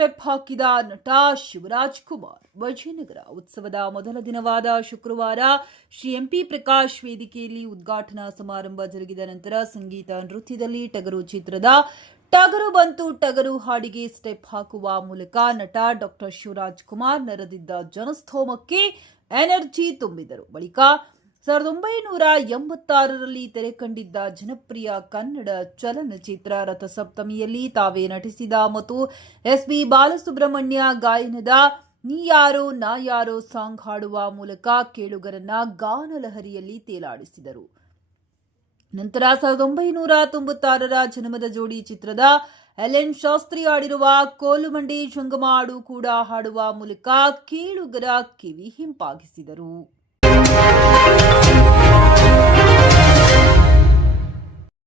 Step ಹಾಕಿದ ನಟ ಶಿವರಾಜ್ ಕುಮಾರ್. ವಿಜಯನಗರ ಉತ್ಸವದ ಮೊದಲ ದಿನವಾದ ಶುಕ್ರವಾರ ಶ್ರೀ ಎಂಪಿ ಪ್ರಕಾಶ್ ವೇದಿಕೆಯಲ್ಲಿ ಉದ್ಘಾಟನಾ ಸಮಾರಂಭ ಜರುಗಿದ ನಂತರ ಸಂಗೀತ ನೃತ್ಯದಲ್ಲಿ ಟಗರು ಚಿತ್ರದ ಟಗರು ಬಂತು ಟಗರು ಹಾಡಿಗೆ ಸ್ಟೆಪ್ ಹಾಕುವ ಮೂಲಕ ನಟ ಡಾಕ್ಟರ್ ಶಿವರಾಜ್ ಕುಮಾರ್ ನೆರೆದಿದ್ದ ಜನಸ್ತೋಮಕ್ಕೆ ಎನರ್ಜಿ ತುಂಬಿದರು. ಬಳಿಕ 1986ರಲ್ಲಿ ತೆರೆ ಕಂಡಿದ್ದ ಜನಪ್ರಿಯ ಕನ್ನಡ ಚಲನಚಿತ್ರ ರಥಸಪ್ತಮಿಯಲ್ಲಿ ತಾವೇ ನಟಿಸಿದ ಮತ್ತು ಎಸ್.ಪಿ. ಬಾಲಸುಬ್ರಹ್ಮಣ್ಯ ಗಾಯನದ ನೀ ಯಾರೋ ನಾ ಯಾರೋ ಸಾಂಗ್ ಹಾಡುವ ಮೂಲಕ ಕೇಳುಗರನ್ನ ಗಾನಲಹರಿಯಲ್ಲಿ ತೇಲಾಡಿಸಿದರು. ನಂತರ 1996ರ ಜನ್ಮದ ಜೋಡಿ ಚಿತ್ರದ ಎಲ್.ಎನ್. ಶಾಸ್ತ್ರಿ ಹಾಡಿರುವ ಕೋಲುಮಂಡಿ ಜಂಗಮ ಹಾಡು ಕೂಡ ಹಾಡುವ ಮೂಲಕ ಕೇಳುಗರ ಕಿವಿ ಹಿಂಪಾಗಿಸಿದರು.